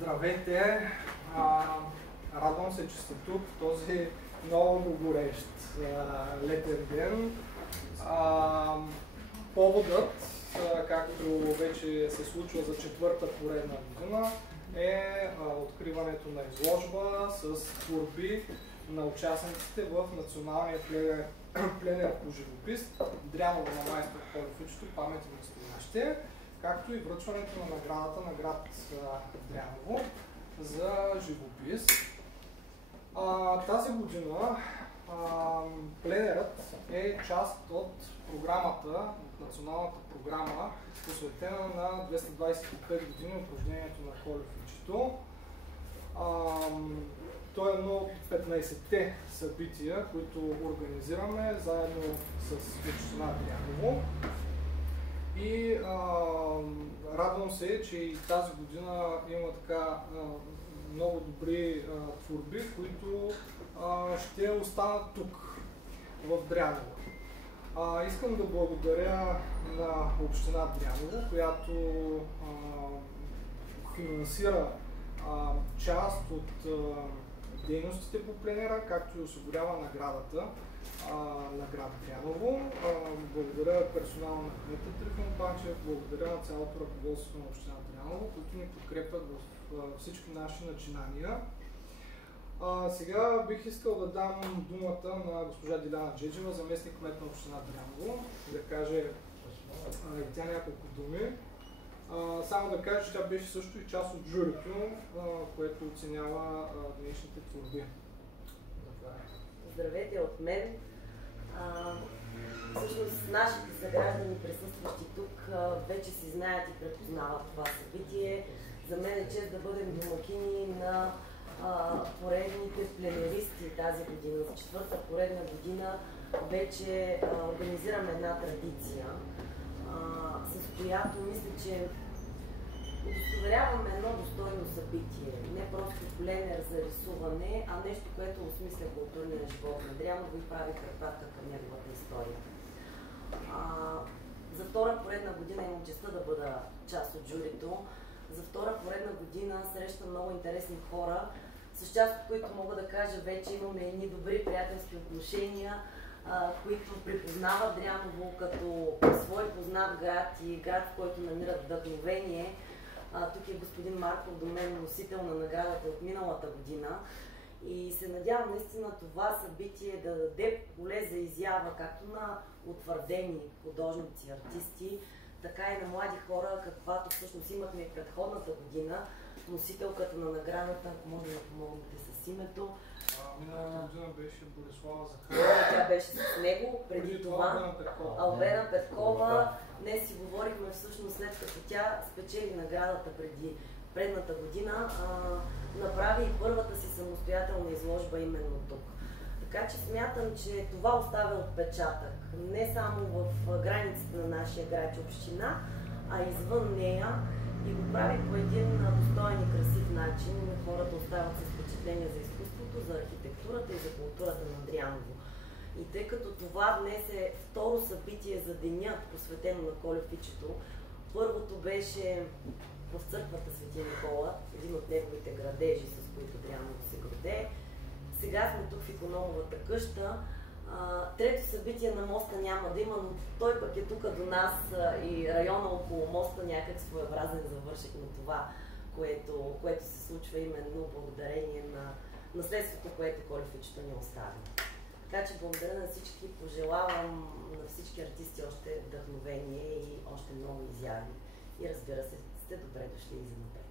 Здравейте! Радвам се, че сте тук този много горещ летен ден. Поводът, както вече се случва за четвърта поредна година, е откриването на изложба с творби на участниците в националния пленер по живопис Дряново на майстор Колев памет и настояще, както и връчването на наградата на град Дряново за живопис. Тази година пленерът е част от програмата, националната програма, посветена на 225 години от рождението на Колев Ичето. То е едно от 15-те събития, които организираме заедно с община Дряново. И радвам се, че и тази година има така много добри творби, които ще останат тук, в Дряново. Искам да благодаря на община Дряново, която финансира част от дейностите по пленера, както и осигурява наградата на град Дряново. Благодаря персонала на кмета Трифон Панчев, благодаря на цялото ръководство на община Дряново, които ни подкрепят в всички наши начинания. Сега бих искал да дам думата на госпожа Диляна Джеджева, заместник кмет на община Дряново, да каже и тя няколко думи. Само да кажа, че тя беше също и част от журито, което оценява днешните творби. Здравейте от мен. Всъщност нашите съграждани, присъстващи тук, вече си знаят и препознават това събитие. За мен е чест да бъдем домакини на поредните пленеристи тази година. За четвърта поредна година вече организираме една традиция, с която мисля, че удостоверяваме едно достойно събитие. Не просто пленер за рисуване, а нещо, което осмисля културния живот на Дряново и прави препратка към неговата история. За втора поредна година имам честта да бъда част от журито. За втора поредна година срещам много интересни хора, с част от които мога да кажа, вече имаме едни добри приятелски отношения, които припознават Дряново като свой познат град и град, в който намират вдъхновение. Тук е господин Марков до мен, носител на наградата от миналата година. И се надявам наистина това събитие да даде поле за изява както на утвърдени художници, артисти, така и на млади хора, каквато всъщност имахме и предходната година. Носителката на наградата, ако може да помогнете с името. Миналата година беше Борислава Захарова. Тя беше с него, преди това Албена Петкова. Днес си говорихме всъщност след като тя спечели наградата преди предната година, направи и първата си самостоятелна изложба именно тук. Така че смятам, че това оставя отпечатък не само в границите на нашия град и община, а извън нея и го прави по един достоен и красив начин. Хората остават с впечатление за изкуството, за архитектурата и за културата на Дряново. И тъй като това днес е второ събитие за деня, посветено на Колев Ичето, първото беше в църквата Свети Никола, един от неговите градежи, с които Дряново се гордее. Сега сме тук в Икономовата къща. Трето събитие на моста няма да има, но той пък е тук до нас и района около моста някак своеобразен завършек на това, което се случва именно благодарение на наследството, което Колев Ичето ни остави. Така че благодаря на всички, пожелавам на всички артисти още вдъхновение и още много изяви. И разбира се, сте добре дошли и за напред.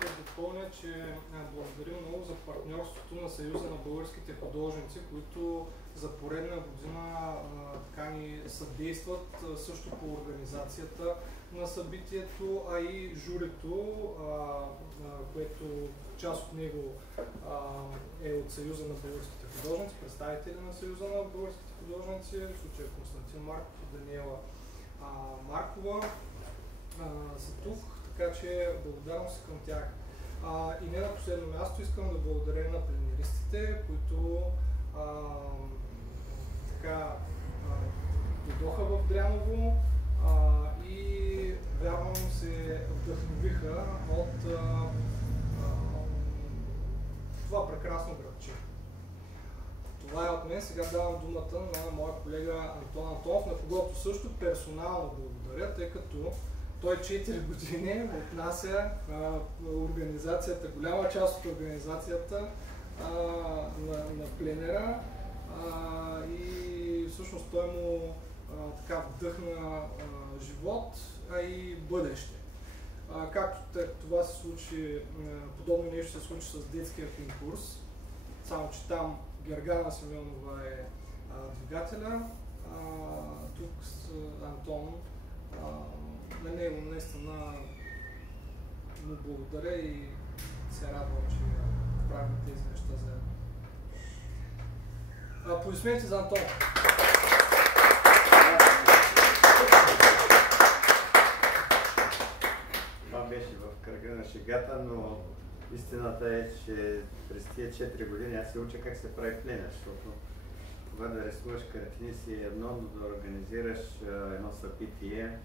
Да допълня, че благодарим много за партньорството на Съюза на българските художници, които за поредна година така ни съдействат също по организацията на събитието, а и журито, което част от него е от Съюза на българските художници, представители на Съюза на българските художници, в случая Константин Марков и Даниела Маркова са тук, така че благодарност към тях. И не на последно място искам да благодаря на пленеристите, които дойдоха в Дряново и вярвам, се вдъхновиха от това прекрасно градче. Това е от мен. Сега давам думата на моя колега Антон Антонов, на когото също персонално благодаря, тъй като той 4 години отнася организацията, голяма част от организацията на пленера и всъщност той му така вдъхна живот, а и бъдеще. Както това се случи, подобно нещо се случи с детския конкурс, само че там Гергана Симеонова е двигателя, тук с Антон, на него наистина му благодаря и се радвам, че правим тези неща заедно. Аплодисменти за Антон! Това беше в кръга на шегата, но истината е, че през тия 4 години аз се уча как се прави пленер, защото това да рисуваш картини си е едно, но да организираш едно събитие,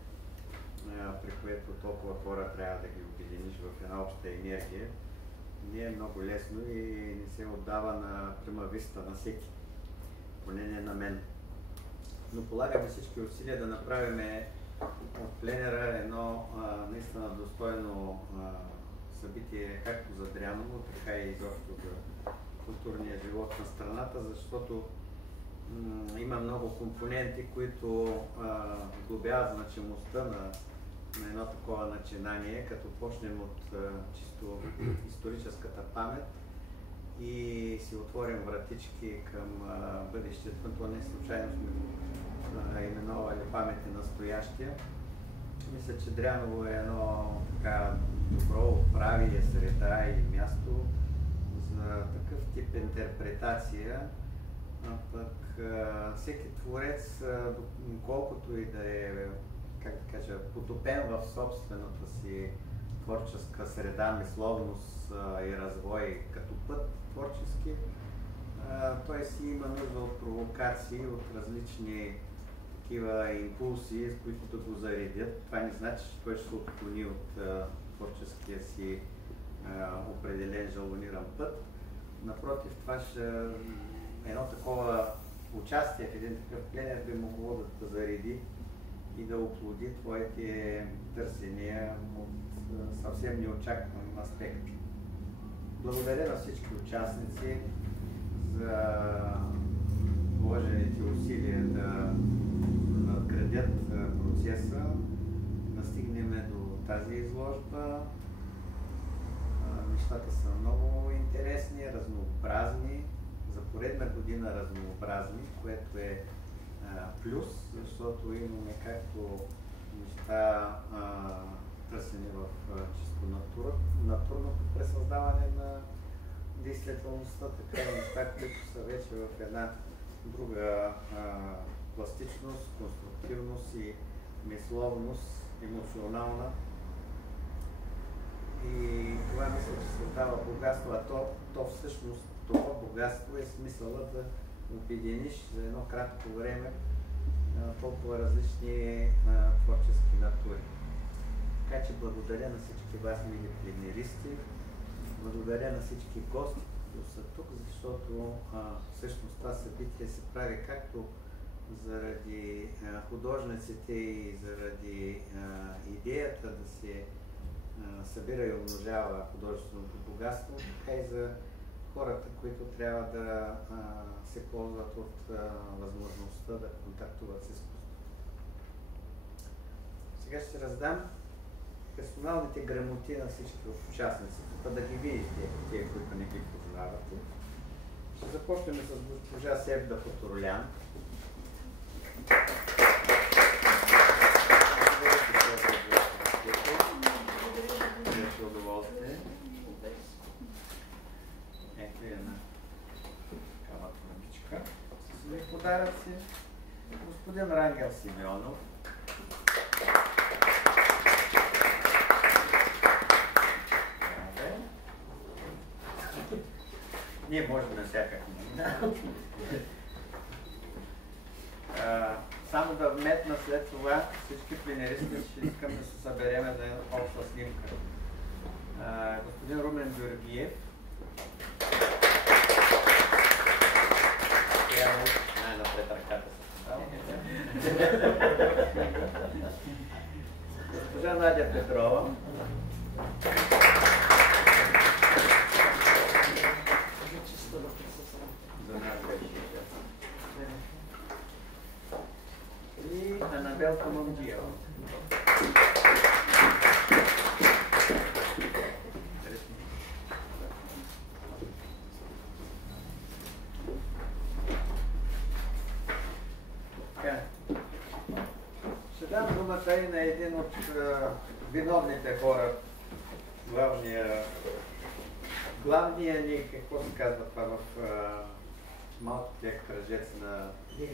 при което толкова хора трябва да ги обединиш в една обща енергия, не е много лесно и не се отдава на прима виста на всеки, поне не на мен. Но полагаме всички усилия да направим от пленера едно наистина достойно събитие както за Дряново, така и изобщо за културния живот на страната, защото има много компоненти, които глобяват значимостта на едно такова начинание, като почнем от чисто историческата памет и си отворим вратички към бъдещето. То не случайно сме именували памети настоящия. Мисля, че Дряново е едно така добро отправие среда и място за такъв тип интерпретация. Пък всеки творец, колкото и да е, как да кажа, потопен в собствената си творческа среда, мисловност и развой като път творчески, той си има нужда от провокации, от различни такива импулси, с които да го заредят. Това не значи, че той ще се отклони от творческия си определен жалониран път. Напротив, това ще едно такова участие в един такъв пленер би могло да зареди и да оплоди твоите търсения от съвсем неочакван аспект. Благодаря на всички участници за положените усилия да надградят процеса, да стигнем до тази изложба. Нещата са много интересни, разнообразни, за поредна година разнообразни, което е плюс, защото имаме както неща търсени в чисто натурното пресъздаване на действителността, така и неща, които са вече в една друга пластичност, конструктивност и мисловност, емоционална. И това мисля, че създава богатство, а то всъщност това богатство е смисъла да обединиш за едно кратко време толкова различни творчески натури. Така че благодаря на всички вас, мили пленеристи, благодаря на всички гости, които са тук, защото всъщност това събитие се прави както заради художниците и заради идеята да се събира и умножава художественото богатство, така и за хората, които трябва да се ползват от възможността да контактуват с изкуството. Сега ще раздам персоналните грамоти на всички участниците, да ги видите, тия, които не ги познавате. Ще започнем с госпожа Севда Фоторолян. Беше удоволствие. Ето една такава книжка с свои подаръци. Господин Рангел Симеонов. Ние можем на всяка книга. Само да вметна след това всички пленеристи ще искам да се събереме за една обща снимка. Господин Румен Георгиев. Най-напред ръката се госпожа Надя Петрова. За нас беше. И Анабел Командиева. Ще дам думата и на един от виновните хора, главния ни, какво се казва това в малките кръжец на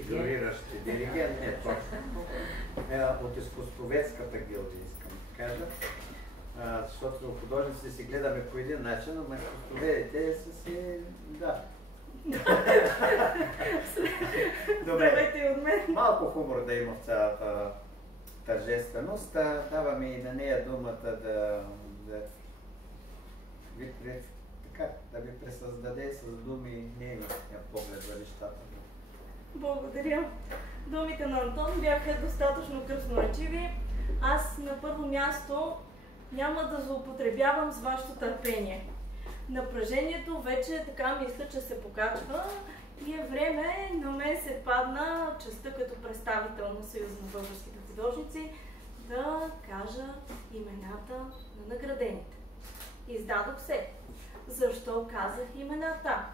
журиращи, диригент, не точно, от изкуствоведската гилдия, искам да кажа, защото художниците си гледаме по един начин, но изкуствоведите са си, да. Добре, малко хумор да има в цялата тържественост. Даваме и на нея думата да ви пресъздаде с думи нейния поглед за нещата. Благодаря. Думите на Антон бяха достатъчно красноречиви. Аз на първо място няма да злоупотребявам с вашето търпение. Напрежението вече така мисля, че се покачва и е време на мен се падна честта като представител на Съюза на българските художници да кажа имената на наградените. Издадох се. Защо казах имената?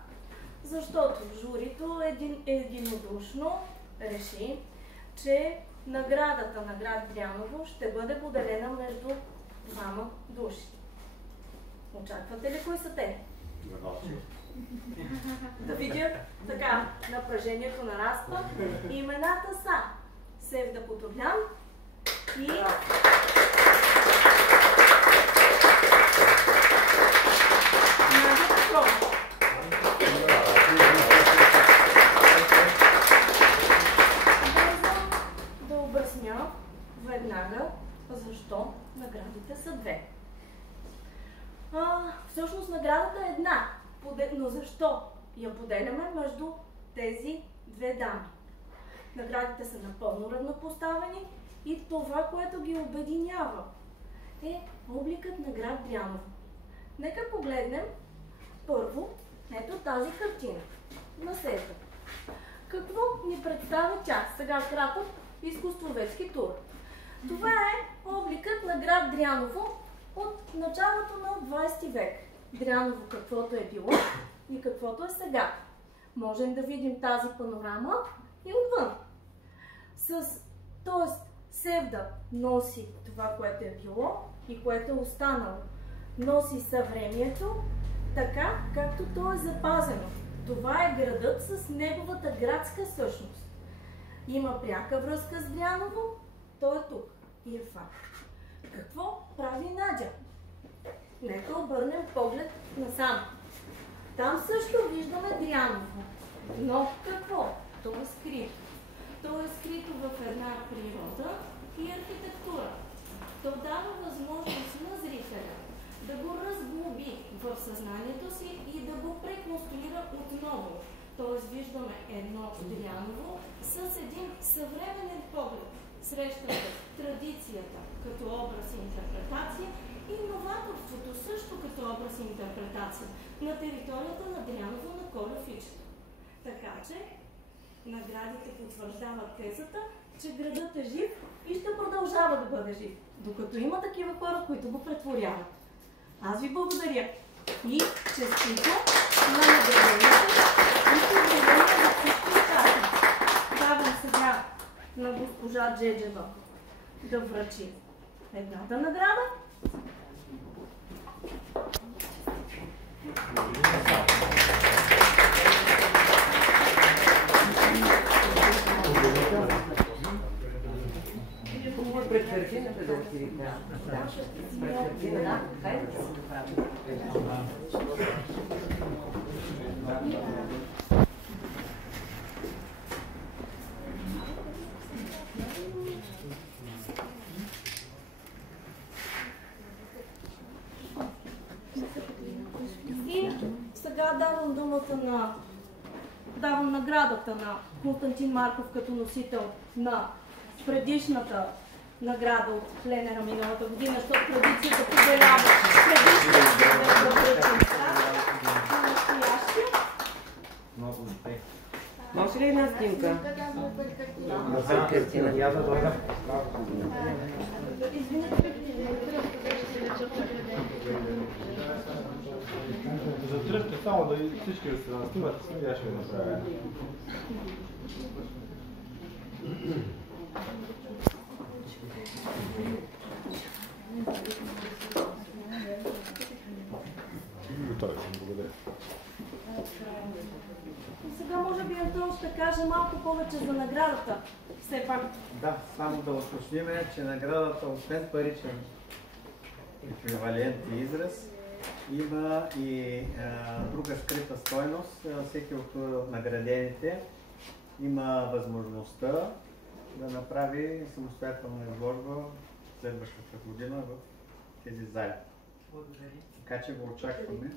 Защото журито единодушно реши, че наградата на град Дряново ще бъде поделена между двама души. Очаквате ли кои са те? Да видя, така, напрежението нараства. Имената са Севда Потовлян и Надя Петрова. Да обясня веднага защо наградите са две. Всъщност наградата е една, но защо я поделяме между тези две дами? Наградите са напълно равнопоставени и това, което ги обединява, е обликът на град Дряново. Нека погледнем първо ето тази картина на Севда. Какво ни представя тя? Сега кратък изкуствоведски тур. Това е обликът на град Дряново от началото на 20 век. Дряново каквото е било и каквото е сега. Можем да видим тази панорама и отвън. Тоест, Севда носи това, което е било и което е останало. Носи съвремието така, както то е запазено. Това е градът с неговата градска същност. Има пряка връзка с Дряново, то е тук. И е факт. Какво прави Надя? Нека обърнем поглед насам. Там също виждаме Дряново. Но какво? То е скрито. То е скрито в една природа и архитектура. То дава възможност на зрителя да го разглоби в съзнанието си и да го преконструира отново. Тоест виждаме едно Дряново с един съвременен поглед. Срещаме традицията като образ и интерпретация и новаторството също като образ и интерпретация на територията на Дряново на Коля Фичето. Така че наградите потвърждават тезата, че градът е жив и ще продължава да бъде жив, докато има такива хора, които го претворяват. Аз ви благодаря и честито на наградените и поздравления за всички останали. Давам сега на госпожа Джеджева да връчи едната награда. Пред картината да отидем. Пред картината, хайде да се направим. давам наградата на Константин Марков като носител на предишната награда от пленера миналата година, защото традицията повелява предишната да връчим на настоящия. Може ли една снимка? За тръжка само да всички да се настиват, аз ще го направя. Готови съм, благодаря. Сега може би Антон ще каже малко повече за наградата. Все пак. Да, само да уточним, че наградата, освен паричен еквивалент и израз, има и друга скрита стойност. Всеки от наградените има възможността да направи самостоятелна изложба следващата година в тези зали. Благодаря. Така че го очакваме.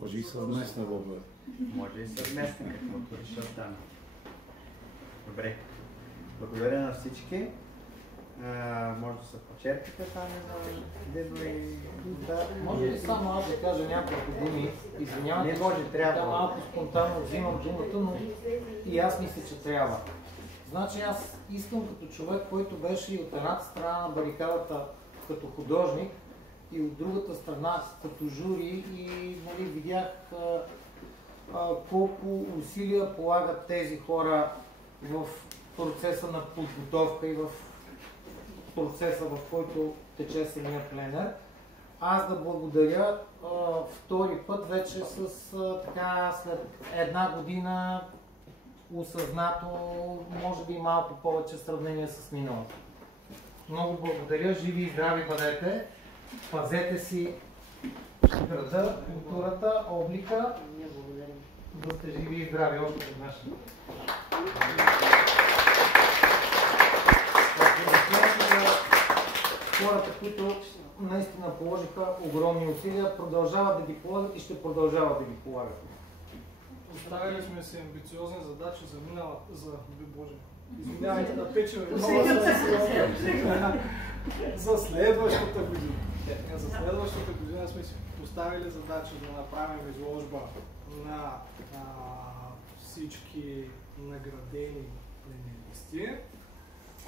Може и съвместна вълна. Може и съвместна, каквото решат там. Добре. Благодаря на всички. Може да се почерпите там на Дедо и... Да, може ли само аз да кажа няколко думи? Извинявайте, не може, трябва. Малко спонтанно взимам думата, но и аз мисля, че трябва. Значи аз искам като човек, който беше и от едната страна на барикадата като художник, и от другата страна като жури, и видях колко усилия полагат тези хора в процеса на подготовка и в процеса, в който тече самия пленер. Аз да благодаря втори път вече така след една година осъзнато, може би малко повече в сравнение с миналото. Много благодаря, живи и здрави бъдете, пазете си града, културата, облика. Да сте живи и здрави още веднъж. Хората, които наистина положиха огромни усилия, продължават да ги полагат и ще продължават да ги полагат. Поставили сме си амбициозни задачи извинявайте да печем за следващата година. За следващата година сме си поставили задача да направим изложба на всички наградени пленеристи.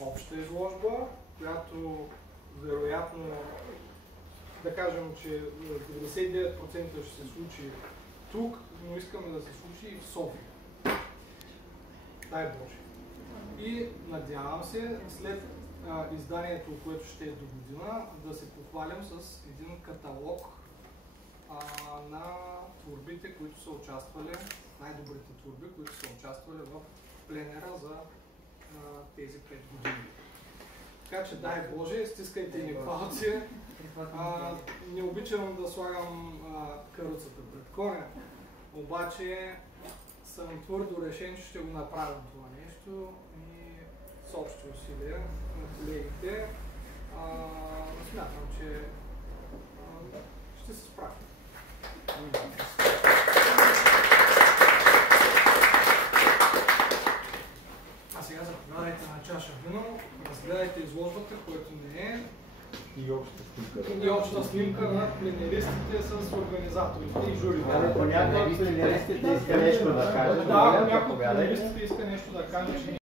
Обща изложба, която вероятно, да кажем, че 99% ще се случи тук, но искаме да се случи и в София. Дай Боже. И надявам се, след изданието, което ще е до година, да се похвалим с един каталог на творбите, които са участвали, най-добрите творби, които са участвали в пленера за тези 5 години. Така че дай Боже, стискайте ни палци. Не обичам да слагам каруцата пред коня, обаче съм твърдо решен, че ще го направим това нещо и с общи усилия на колегите. Смятам, че ще се справим. А сега заповядайте на чаша вино, разгледайте изложбата, което не е. И обща снимка. И обща снимка на пленеристите с организаторите и журите. Понякога пленеристите иска нещо да кажат. Да, някой от пленеристите иска нещо да каже, че